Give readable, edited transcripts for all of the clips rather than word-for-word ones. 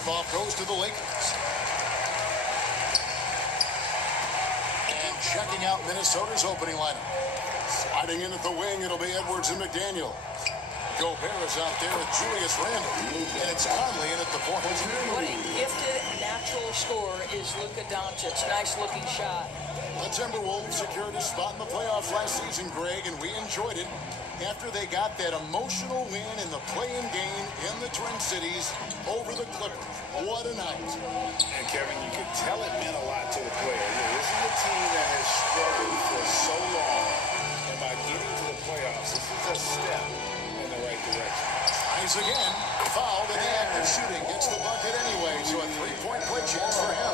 Tip-off goes to the Lakers. And checking out Minnesota's opening lineup. Sliding in at the wing, it'll be Edwards and McDaniel. Gobert is out there with Julius Randle. And it's Conley in at the point. What a gifted natural scorer is Luka Doncic. Nice looking shot. The Timberwolves secured a spot in the playoffs last season, Greg, and we enjoyed it after they got that emotional win in the play-in game in the Twin Cities over the Clippers. What a night. And Kevin, you could tell it meant a lot to the players. This is a team that has struggled for so long, and by getting to the playoffs, this is a step in the right direction. Tries again, fouled in the act of shooting, gets the bucket anyway, so a three-point play chance for him.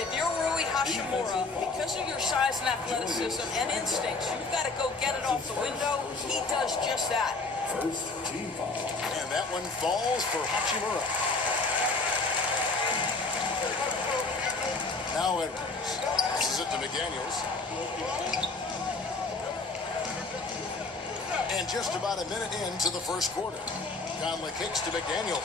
If you're Rui Hachimura, because of your size and athleticism and instincts, you've got to go get it off the window. He does just that. First team foul. And that one falls for Hachimura. Now Edwards. This is it to McDaniels. And just about a minute into the first quarter. Conley kicks to McDaniels.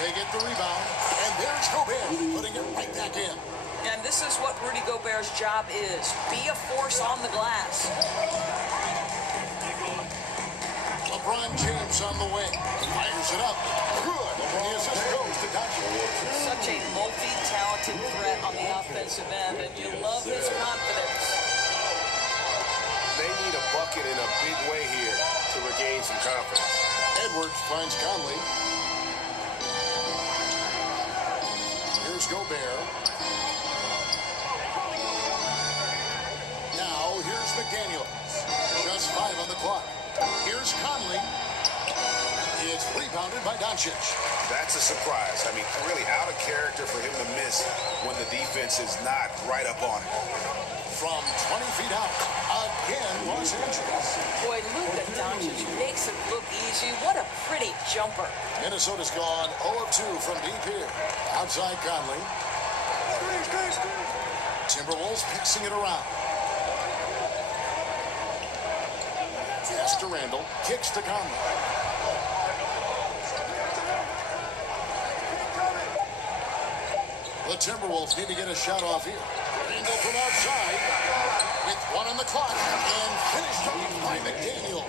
They get the rebound, and there's Gobert putting it right back in. And this is what Rudy Gobert's job is. Be a force on the glass. LeBron James on the wing. Fires it up. Good. The assist goes to Doncic. Such a multi-talented threat on the offensive end, and you love his confidence. They need a bucket in a big way here to regain some confidence. Edwards finds Conley. Here's Gobert. Now, here's McDaniels. Just 5 on the clock. Here's Conley. It's rebounded by Doncic. That's a surprise. I mean, really out of character for him to miss when the defense is not right up on it. From 20 feet out, again, Los Angeles. Boy, Luka Doncic makes it look easy. What a pretty jumper. Minnesota's gone 0 of 2 from deep here. Outside Conley. Timberwolves passing it around. Pass to Randle. Kicks to Conley. The Timberwolves need to get a shot off here. Randle from outside with 1 on the clock and finished off by McDaniel.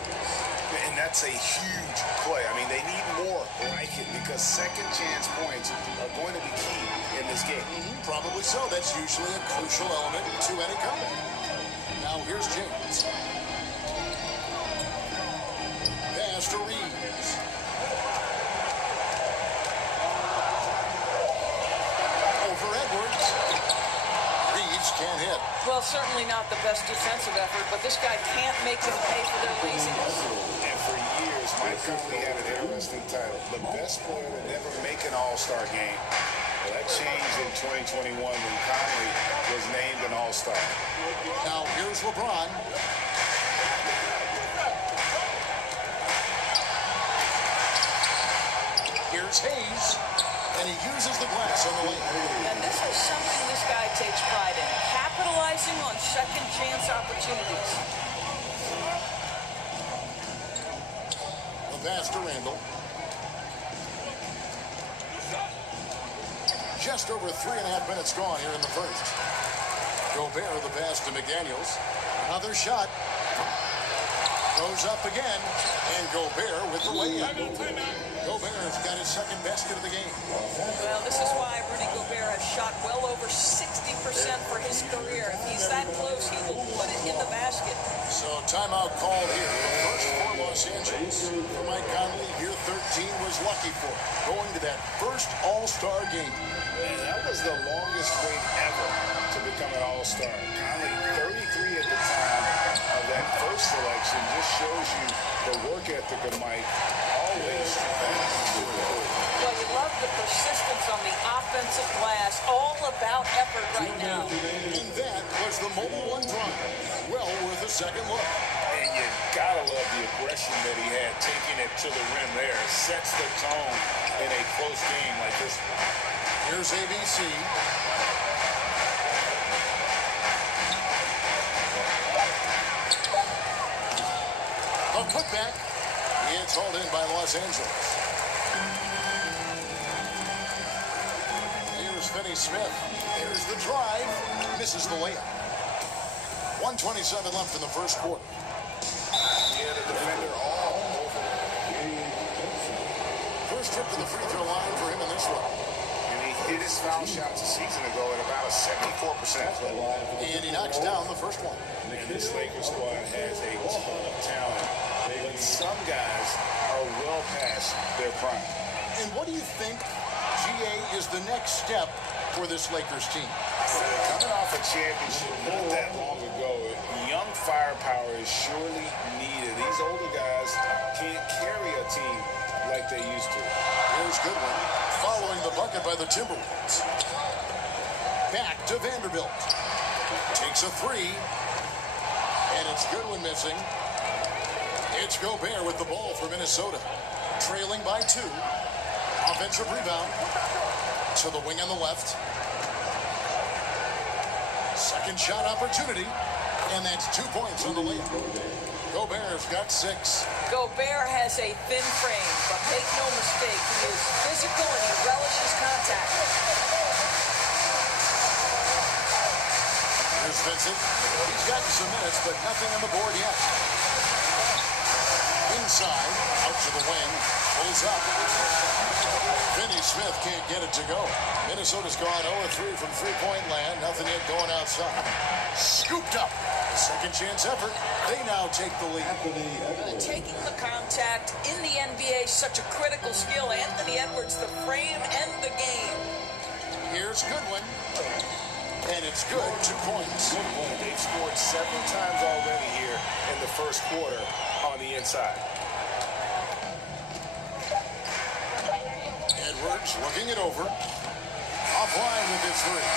And that's a huge play. I mean, they need more like it because second chance points are going to be key in this game. Probably so. That's usually a crucial element to any comeback. Now here's James. Pass to Reeves. Over Edwards. Reeves can't hit. Well, certainly not the best defensive effort, but this guy can't make them pay for their laziness. And for years, Mike Conley had an interesting title. The best player to never make an all-star game. Well, that changed in 2021 when Conley was named an all-star. Now here's LeBron. Here's Hayes. And he uses the glass on the way. And this is something this guy takes pride in, capitalizing on second chance opportunities. The pass to Randle. Just over 3.5 minutes gone here in the first. Gobert, the pass to McDaniels. Another shot. Goes up again. And Gobert with the lay-in. Gobert's got his second basket of the game. Well, this is why Rudy Gobert has shot well over 60% for his career. If he's that close, he will put it in the basket. So timeout called here. The first for Los Angeles. For Mike Conley, year 13 was lucky for him, going to that first All-Star game. And that was the longest wait ever to become an all-star. Conley, 33 at the time of that first selection, just shows you the work ethic of Mike. Always. Well, you love the persistence on the offensive glass. All about effort right now. And that was the Mobile One drive. Well worth a second look. And you gotta love the aggression that he had, taking it to the rim there. Sets the tone in a close game like this one. Here's ABC. A putback. It's hauled in by Los Angeles. Finney Smith. There's the drive. Misses the layup. 1:27 left in the first quarter. Yeah, the defender all over. First trip to the free throw line for him in this one. And he hit his foul shots a season ago at about a 74% clip. And he knocks down the first one. And this Lakers squad has a ton of talent. But some guys are well past their prime. And what do you think, GA, is the next step for this Lakers team? Coming off a championship not that long ago, young firepower is surely needed. These older guys can't carry a team like they used to. Here's Goodwin following the bucket by the Timberwolves. Back to Vanderbilt. Takes a three. And it's Goodwin missing. It's Gobert with the ball for Minnesota. Trailing by 2. Offensive rebound to the wing on the left. Second shot opportunity. And that's 2 points on the layup. Gobert's got 6. Gobert has a thin frame, but make no mistake, he is physical and he relishes contact. Here's Vincent. He's gotten some minutes, but nothing on the board yet. Inside, out to the wing, pulls up. Finney Smith can't get it to go. Minnesota's gone 0-3 from three-point land. Nothing yet going outside. Scooped up. Second chance effort. They now take the lead. Taking the contact in the NBA is such a critical skill. Anthony Edwards, the frame and the game. Here's Goodwin. And it's good. 2 points. They've scored 7 times already here in the first quarter on the inside. Edwards looking it over. Offline with his three.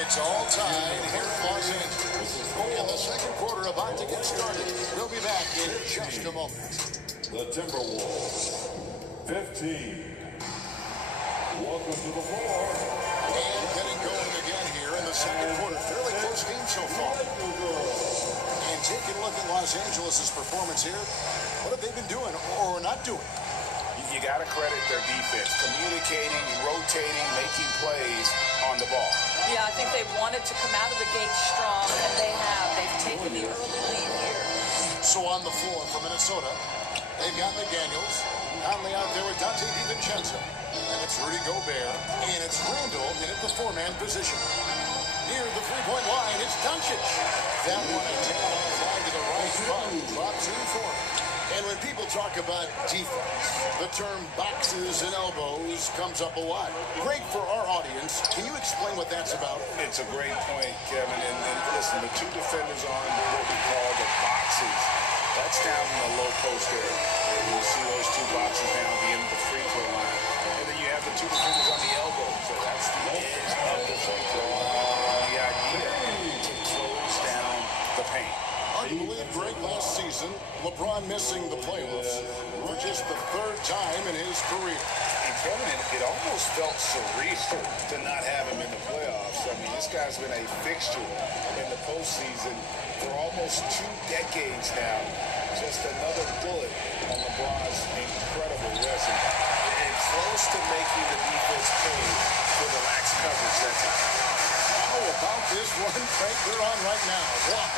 It's all tied here in Los Angeles. And the second quarter about to get started. We'll be back in just a moment. The Timberwolves, 15. Welcome to the floor. And getting going again here in the second quarter. Fairly close game so far. And taking a look at Los Angeles' performance here. What have they been doing or not doing? You got to credit their defense. Communicating, rotating, making plays on the ball. Yeah, I think they wanted to come out of the gate strong, and they have. They've taken the early lead here. So on the floor for Minnesota, they've got McDaniels. Conley out there with Dante DiVincenzo. And it's Rudy Gobert. And it's Randall in at the 4-man position. Near the three-point line, it's Doncic. That one a taken offline to the right front. Drops in for him. And when people talk about defense, the term boxes and elbows comes up a lot. Great for our audience. Can you explain what that's about? It's a great point, Kevin. And listen, the 2 defenders on what we call the boxes. That's down in the low post area. You see those 2 boxes down at the end of the free throw line. And then you have the 2 defenders on the elbow. So that's the edge of the free throw line. The idea to close down the paint. Unbelievable break last season. LeBron missing the playoffs for just the 3rd time in his career. And Kevin, it almost felt surreal to not have him in the playoffs. I mean, this guy's been a fixture in the postseason for almost 2 decades now. Just another bullet on LeBron's incredible resume. And close to making the defense pay for the lax coverage that time. How about this one, Frank? They're on right now. Wow.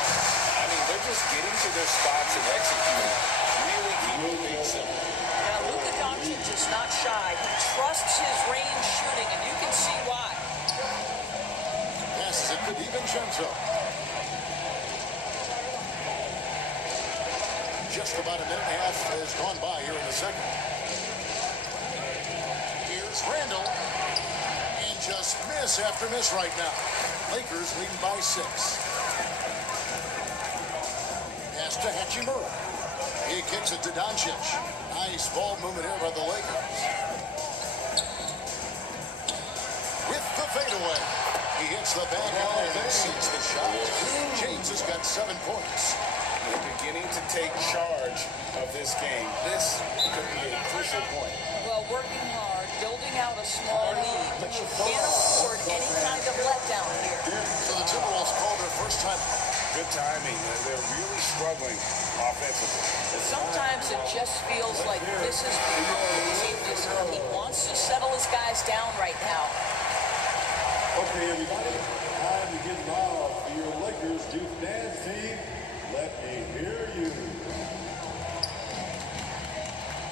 I mean, they're just getting to their spots and executing. Really keeping things simple. Now, Luka Doncic is not shy. He trusts his range shooting, and you can see why. Passes it to DiVincenzo. Just about a minute and a half has gone by here in the second. Here's Randall. And just miss after miss right now. Lakers leading by 6. Pass to Hachimura. He kicks it to Doncic. Nice ball movement here by the Lakers. With the fadeaway. He hits the back iron and sinks the shot. James has got 7 points. You can beginning to take charge of this game. This could be a crucial point. Well, working hard, building out a small lead, but you can't afford any kind of letdown here. So the Timberwolves call their first time. Good timing. They're really struggling offensively. Sometimes it just feels like this is beyond. He wants to settle his guys down right now. Okay, everybody, time to get involved for your Lakers Youth Dance Team. Let me hear you.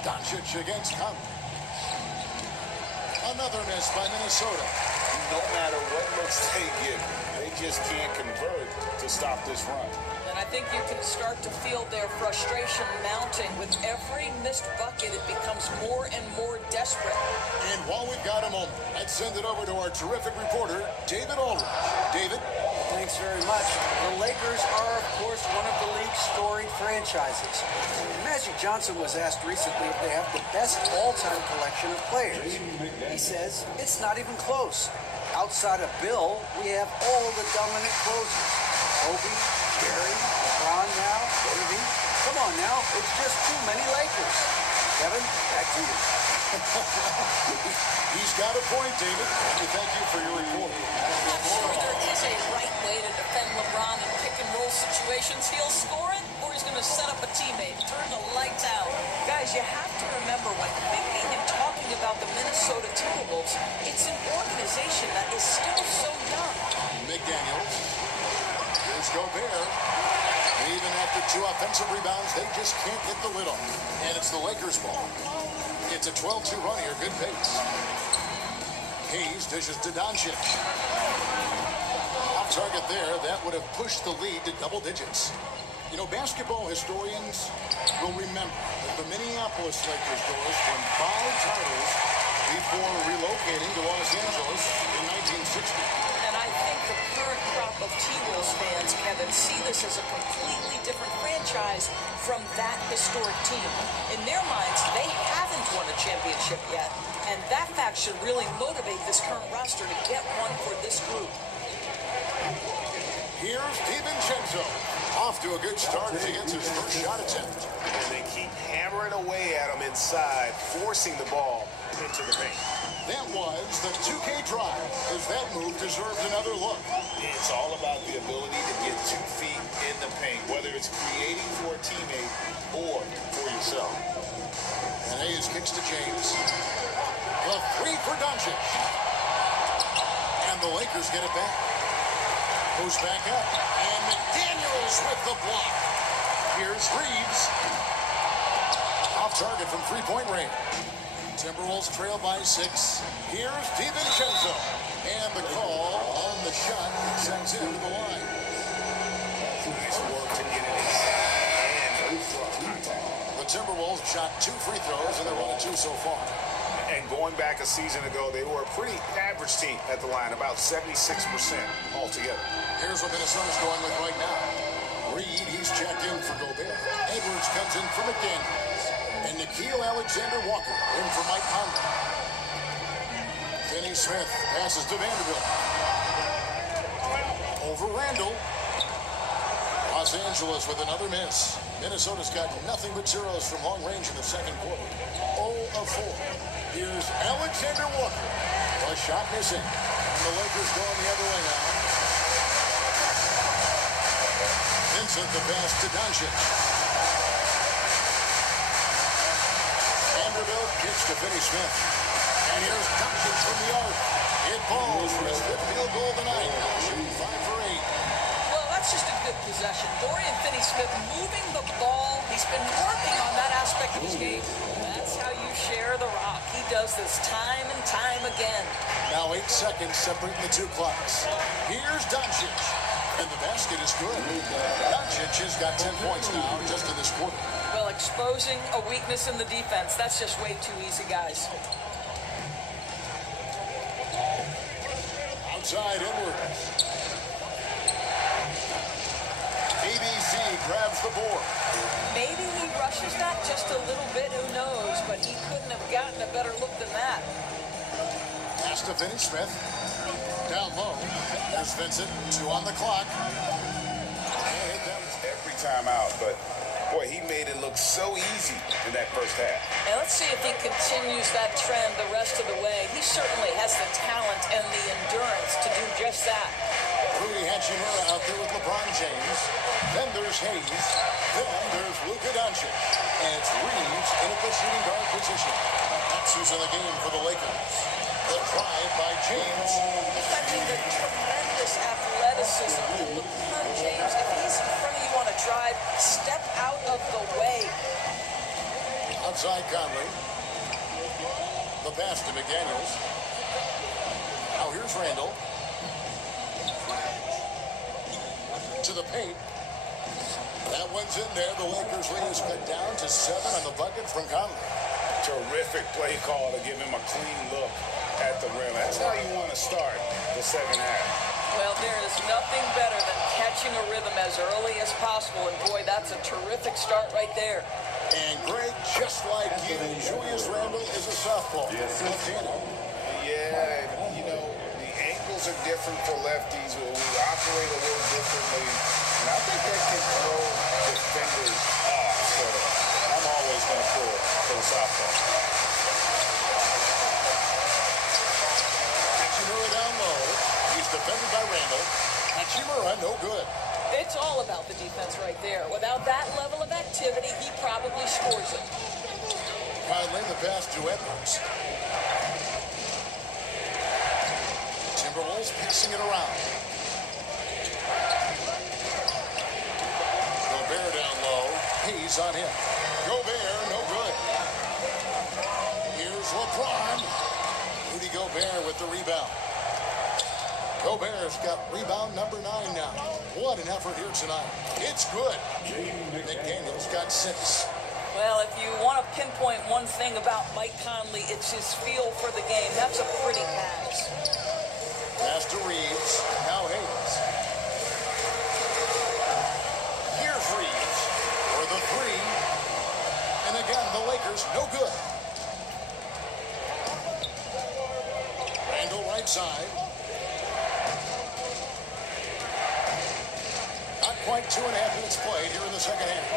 Doncic against Conley. Another miss by Minnesota. No matter what looks they get, they just can't convert to stop this run. And I think you can start to feel their frustration mounting. With every missed bucket, it becomes more and more desperate. And while we've got a moment, let's send it over to our terrific reporter, David Aldridge. David? Thanks very much. The Lakers are, of course, one of the league's storied franchises. Magic Johnson was asked recently if they have the best all-time collection of players. He says it's not even close. Outside of Bill, we have all the dominant closers. Kobe, Jerry, LeBron now, Davey. Come on now, it's just too many Lakers. Kevin, back to you. He's got a point, David. And thank you for your report. I'm not sure there is a right way to defend LeBron in pick-and-roll situations. He'll score it, or he's going to set up a teammate, turn the lights out. Guys, you have to remember when thinking and talking about the Minnesota Timberwolves, it's an organization that is still so young. McDaniels. Here's Gobert. Even after 2 offensive rebounds, they just can't get the lid on. And it's the Lakers' ball. It's a 12-2 run here. Good pace. Hayes dishes to Doncic. Off target there. That would have pushed the lead to double digits. You know, basketball historians will remember that the Minneapolis Lakers, Doris, won 5 titles before relocating to Los Angeles in 1960. And I think the current crop of T-Wolves fans, Kevin, see this as a completely different franchise from that historic team. In their minds, they haven't won a championship yet, and that fact should really motivate this current roster to get one for this group. Here's DiVincenzo. Off to a good start as he gets his first shot attempt. And they keep hammering away at him inside, forcing the ball into the paint. That was the 2K drive, as that move deserves another look. It's all about the ability to get 2 feet in the paint, whether it's creating for a teammate or for yourself. And Hayes kicks to James. The 3 for Doncic. And the Lakers get it back. Goes back up. And McDaniels with the block. Here's Reeves. Off target from 3-point range. Timberwolves trail by 6. Here's DiVincenzo. And the call on the shot sends him to the line. Nice work to get it inside and draw contact. The Timberwolves shot 2 free throws, and they're 1 of 2 so far. And going back a season ago, they were a pretty average team at the line, about 76% altogether. Here's what Minnesota's going with right now. Reed, he's checked in for Gobert. Edwards comes in for McDaniels. And Nickeil Alexander-Walker in for Mike Conley. Finney Smith passes to Vanderbilt. Over Randall. Los Angeles with another miss. Minnesota's got nothing but zeros from long range in the second quarter. 0 of 4. Here's Alexander-Walker. A shot missing. And the Lakers going the other way now. Vincent the pass to Doncic. Vanderbilt kicks to Finney Smith. And here's Doncic from the arc. It falls for his 5th field goal of the night. Shooting 5 for 8. Well, that's just a good possession. Dorian Finney-Smith moving the ball. He's been working on that aspect of his game. That's how you share the rock. He does this time and time again. Now 8 seconds separating the 2 clocks. Here's Doncic. And the basket is good. Doncic has got 10 points now just in this quarter. Well, exposing a weakness in the defense, that's just way too easy, guys. Outside Edwards. ABC grabs the board. Maybe he rushes that just a little bit, who knows, but he couldn't have gotten a better look than that. Pass to Finney Smith. Down low. There's Vincent. 2 on the clock. Every time out, but Boy, he made it look so easy in that first half. And let's see if he continues that trend the rest of the way. He certainly has the talent and the endurance to do just that. Rui Hachimura out there with LeBron James. Then there's Hayes. Then there's Luka Doncic. And it's Reeves in at the shooting guard position. That's who's in the game for the Lakers. The drive by James. I mean, the tremendous athleticism of LeBron James. If he's in front of you on a drive, step out of the way. Outside Conley. The pass to McDaniels. Now here's Randall. To the paint. That one's in there. The Lakers lead is cut down to 7 on the bucket from Conley. Terrific play call to give him a clean look at the rim. That's how you want to start the second half. Well, there is nothing better than catching a rhythm as early as possible. And boy, that's a terrific start right there. And Greg, just like you, Julius Randle is a softball. Left-handed. Yeah, you know, the angles are different for lefties. We operate a little differently. And I think that can throw defenders off. So I'm always going to pull for the softball. Hachimura down low. He's defended by Randall. Hachimura, no good. It's all about the defense right there. Without that level of activity, he probably scores it. Conley, the pass to Edwards. Timberwolves passing it around. Gobert down low. Hayes on him. Gobert, no good. Here's LeBron. Rudy Gobert with the rebound. Gobert's got rebound number 9 now. What an effort here tonight. It's good. McDaniels got 6. Well, if you want to pinpoint one thing about Mike Conley, it's his feel for the game. That's a pretty pass. Pass to Reeves. Now Hayes. Here's Reeves for the 3. And again, the Lakers, no good. Randall right side. Not quite 2.5 minutes played here in the second half.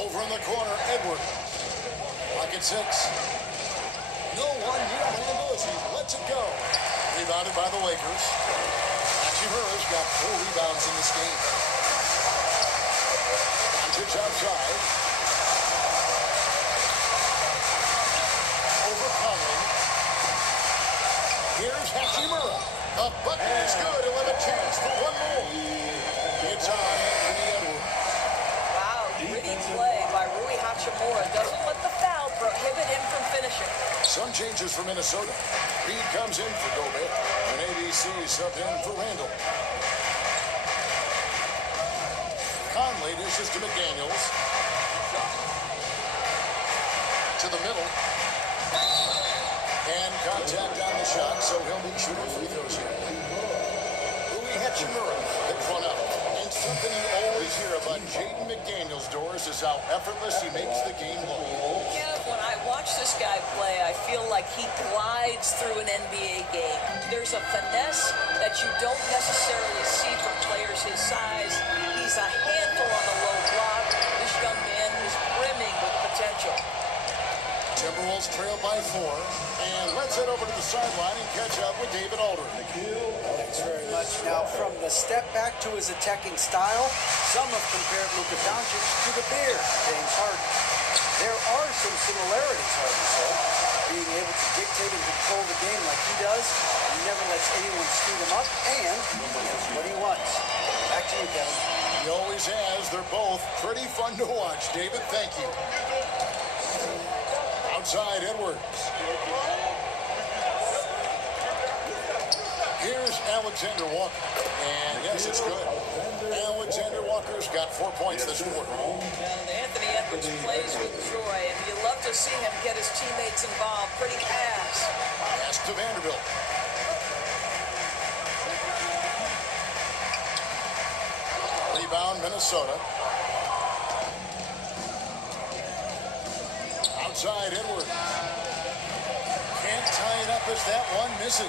Over in the corner, Edward. Pocket 6. No one near Randall as he lets it go. Rebounded by the Lakers. Hachimura's got 4 rebounds in this game. Doncic outside. Over Conley. Here's Hachimura. A bucket is good. He'll have a chance for one more. It's on Anthony Edwards. Wow, gritty play by Rui Hachimura. Doesn't let the foul prohibit him from finishing. Some changes for Minnesota. Reed comes in for Gobert. And ABC subbed in for Randall. Conley dishes to McDaniels. To the middle. And contact on the shot, so he'll be shooting free throws here. Rui Hachimura, big one up. And something you always hear about Jaden McDaniels' doors is how effortless he makes the game look. Yeah, when I watch this guy play, I feel like he glides through an NBA game. There's a finesse that you don't necessarily see from players his size. He's a handful on the low block. This young man is brimming with potential. Timberwolves trail by 4. And let's head over to the sideline and catch up with David Aldridge. Thanks very much. Now, from the step back to his attacking style, some have compared Luka Doncic to the Bear, James Harden. There are some similarities, Harden said. Being able to dictate and control the game like he does, he never lets anyone speed him up, and he does what he wants. Back to you, Kevin. He always has. They're both pretty fun to watch. David, thank you. Outside Edwards. Here's Alexander Walker. And yes, it's good. Alexander Walker's got 4 points this quarter. And Anthony Edwards plays with joy, and you love to see him get his teammates involved. Pretty pass. Pass to Vanderbilt. Rebound, Minnesota. Outside Edwards. Can't tie it up as that one misses.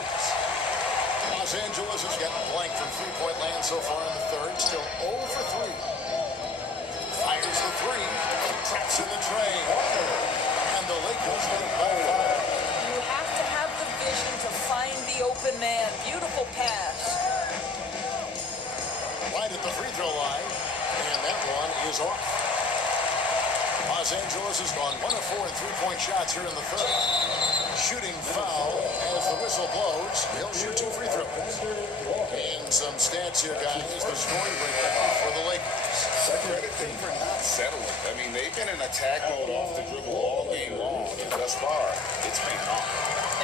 Los Angeles has gotten blank from three-point land so far in the third. Still 0 for 3. Fires the three. Traps in the tray. And the Lakers lead by 5. You have to have the vision to find the open man. Beautiful pass. Right at the free throw line. And that one is off. Los Angeles has gone 1 of 4 in three-point shots here in the third. Shooting foul as the whistle blows. He'll shoot 2 free throws. And some stats here, guys. The scoring breakdown for the Lakers. Credit them for not settling. I mean, they've been in attack mode off the dribble all game long, and thus far, it's paying off.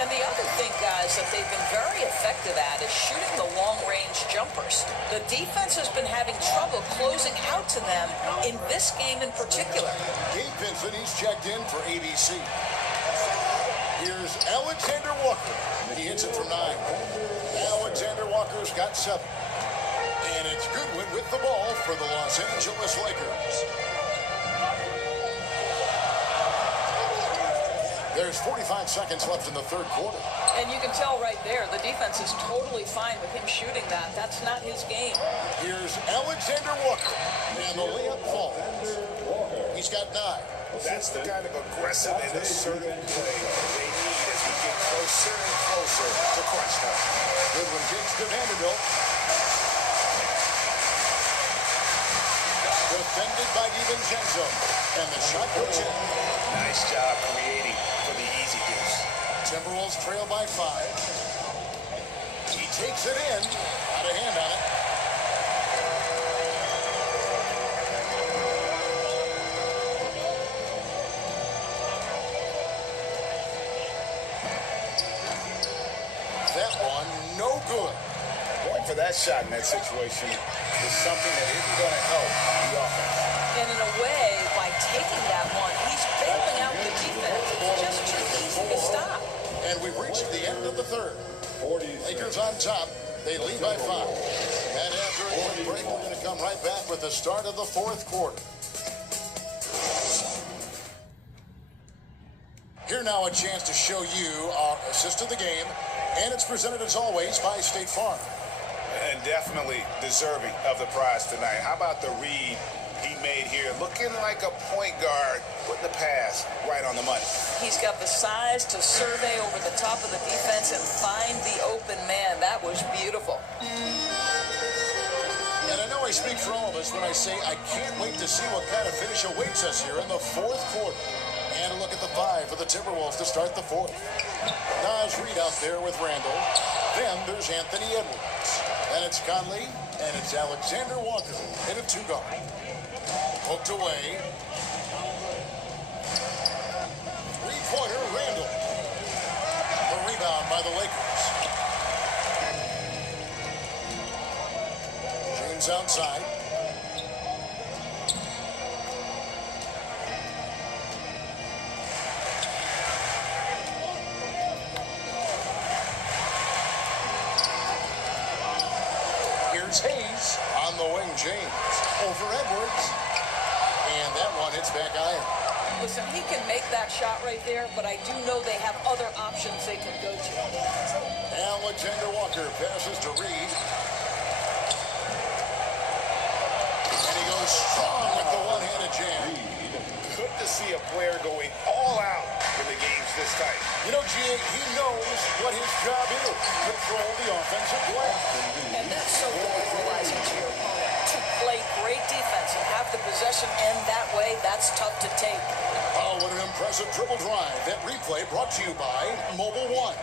And the other thing, guys, that they've been very effective at is shooting the long-range jumpers. The defense has been having trouble closing out to them in this game in particular. Gabe Vincent, he's checked in for ABC. Here's Alexander Walker. He hits it from 9. Alexander Walker's got 7. And it's Goodwin with the ball for the Los Angeles Lakers. There's 45 seconds left in the third quarter. And you can tell right there, the defense is totally fine with him shooting that. That's not his game. Here's Alexander Walker. And the layup falls. He's got 9. That's the kind of aggressive and assertive play they need as we get closer and closer to crunch time. Goodwin takes to Vanderbilt. Defended by DiVincenzo. And the shot goes in. Nice job creating for the easy deuce. Timberwolves trail by 5. He takes it in. Got a hand on it. That one, no good. Going for that shot in that situation is something that isn't going to help the offense. And in a way, by taking that one, he's bailing out the defense. It's just too easy to stop. And we've reached the end of the third. Lakers on top. They lead by 5. And after a quick break, we're going to come right back with the start of the fourth quarter. Here now a chance to show you our assist of the game. And it's presented as always by State Farm. And definitely deserving of the prize tonight. How about the read he made here? Looking like a point guard, putting the pass right on the money. He's got the size to survey over the top of the defense and find the open man. That was beautiful. And I know I speak for all of us when I say I can't wait to see what kind of finish awaits us here in the fourth quarter. And a look at the 5 for the Timberwolves to start the fourth. Nas Reed out there with Randall. Then there's Anthony Edwards. Then it's Conley, and it's Alexander Walker in a 2-guard. Hooked away. 3-pointer, Randall. The rebound by the Lakers. James outside. Hayes on the wing. James over Edwards. And that one hits back iron. Listen, he can make that shot right there, but I do know they have other options they can go to. Alexander Walker passes to Reed. And he goes strong with the one-handed jam. Good to see a player going all out when the game's this tight. You know, G.A., he knows what his job is. Control the offensive play. And that's so demoralizing to your opponent. To play great defense and have the possession end that way, that's tough to take. Oh, what an impressive dribble drive. That replay brought to you by Mobile One.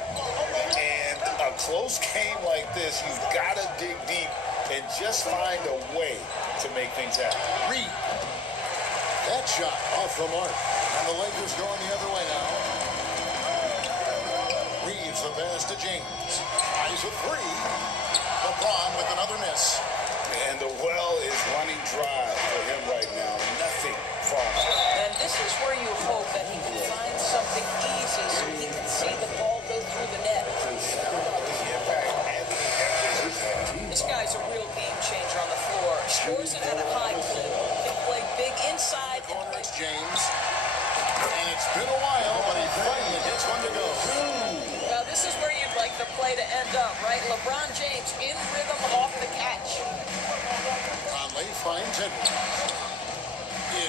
And a close game like this, you've got to dig deep and just find a way to make things happen. Reed. That shot off the mark. And the Lakers going the other way now. Reeves the pass to James. Eyes a 3. LeBron with another miss. And the well is running dry for him right now. Nothing falling. And this is where you hope that he can find something easy so he can see the ball go through the net. This guy's a real game changer on the floor. Scores it at a high clip. Can play big inside. Corner is James. And it's been a while, but he finally gets one to go. Well, this is where you'd like the play to end up, right? LeBron James in rhythm off the catch. Conley finds Edwards.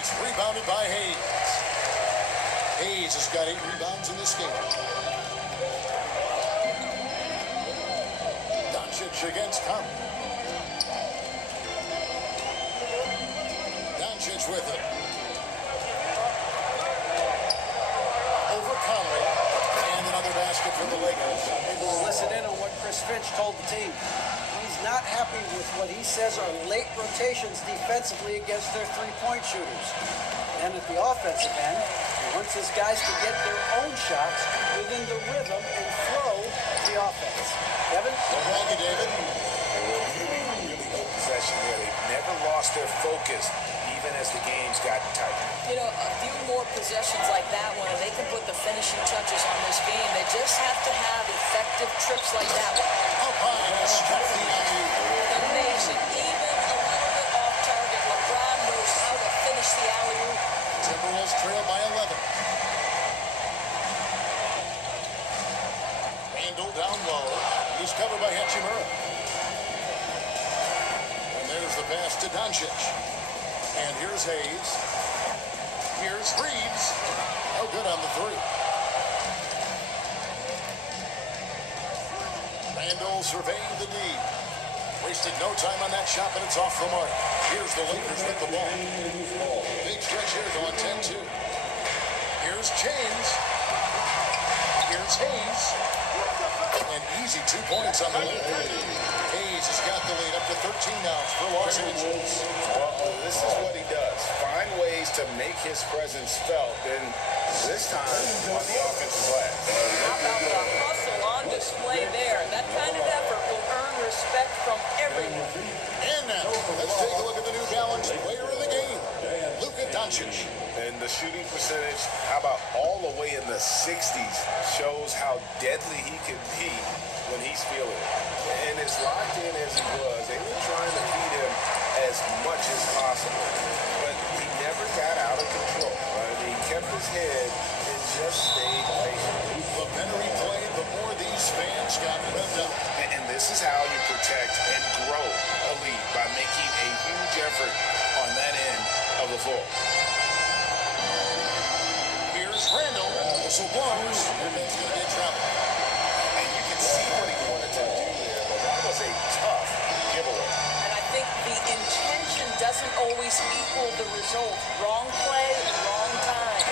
it's rebounded by Hayes. Hayes has got 8 rebounds in this game. Doncic against Conley. Doncic with it. Over Conley. And another basket for the Lakers. Listen in on what Chris Finch told the team. He's not happy with what he says are late rotations defensively against their three-point shooters. And at the offensive end, he wants his guys to get their own shots within the rhythm and flow of the offense. Kevin? Thank you, David. Really good possession there. They've never lost their focus, even as the game's gotten tighter. You know, a few more possessions like that one, and they can put the finishing touches on this game. They just have to have effective trips like that one. Up high, struck the alley-oop. Amazing. Even a little bit off target. LeBron knows how to finish the alley-oop. Timberwolves trail by 11. Randall down low. He's covered by Hachimura. And there's the pass to Doncic. And here's Hayes. Here's Reeves. No good on the three. Randall surveying the D. Wasted no time on that shot, but it's off the mark. Here's the Lakers with the ball. Big stretch here going 10-2. Here's James. Here's Hayes. An easy 2 points on the lead. Hayes has got the lead up to 13 now for Los Angeles. Well, this is what he does. Find ways to make his presence felt, and this time on the offensive glass. How about the hustle on display there? That kind of effort will earn respect from everyone. And now, let's take a look at the New Balance player of the game, Luka Doncic. And the shooting percentage, how about all the way in the 60s, shows how deadly he can be when he's feeling it. And as locked in as he was, they were trying to feed him as much as possible. But he never got out of control. He kept his head and just stayed patient. The better he played, the more these fans got revved up. And this is how you protect and grow a lead, by making a huge effort on that end of the floor. Here's Randall. Whistle blows. And it's going to be trouble. And you can see what he wanted to do there, but that was a tough giveaway. And I think the intention doesn't always equal the result. Wrong play, wrong time.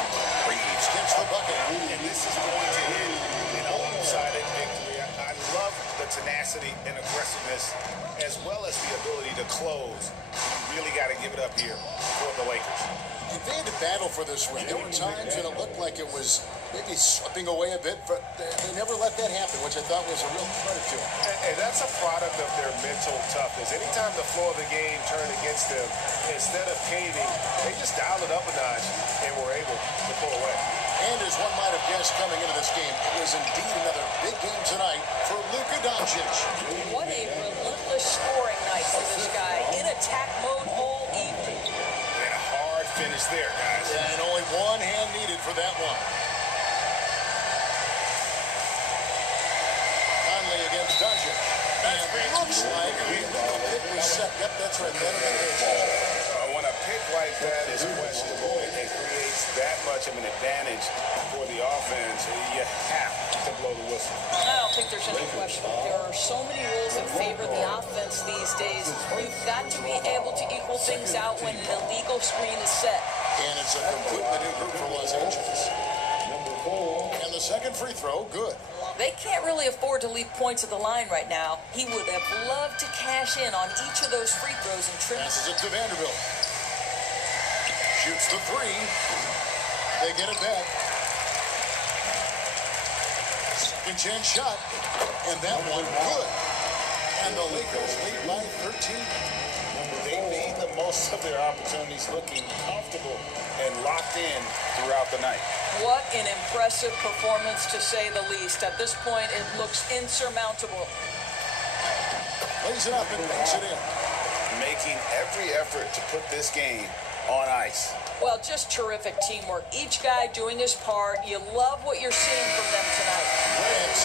Reeves gets the bucket. And this is going to end an one-sided victory. I love the tenacity and aggressiveness, as well as the ability to close. You really got to give it up here for the Lakers. They had to battle for this win. There were times when it looked like it was maybe slipping away a bit, but they never let that happen, which I thought was a real credit to them. And that's a product of their mental toughness. Anytime the floor of the game turned against them, instead of caving, they just dialed it up a notch and were able to pull away. And as one might have guessed coming into this game, it was indeed another big game tonight for Luka Doncic. What a relentless scoring night for this guy. In attack mode all evening. And a hard finish there, guys. And only one hand needed for that one. Conley against Doncic. And it looks like the pick was set. Yep, that's right. That is. When a pick like that is questionable and it creates that much of an advantage for the offense, you have to blow the whistle. I don't think there's any question. There are so many rules that favor the offense these days. You've got to be able to equal things out when an illegal screen is set. And it's a completely new group for Los Angeles. And the second free throw, good. They can't really afford to leave points at the line right now. He would have loved to cash in on each of those free throws and trim. Passes it to Vanderbilt. Shoots the three. They get it back. Second chance shot. And that one good. And the Lakers lead by 13. They made the most of their opportunities, looking comfortable and locked in throughout the night. What an impressive performance, to say the least. At this point, it looks insurmountable. Lays it up and makes it in. Making every effort to put this game on ice. Well, just terrific teamwork. Each guy doing his part. You love what you're seeing from them tonight. And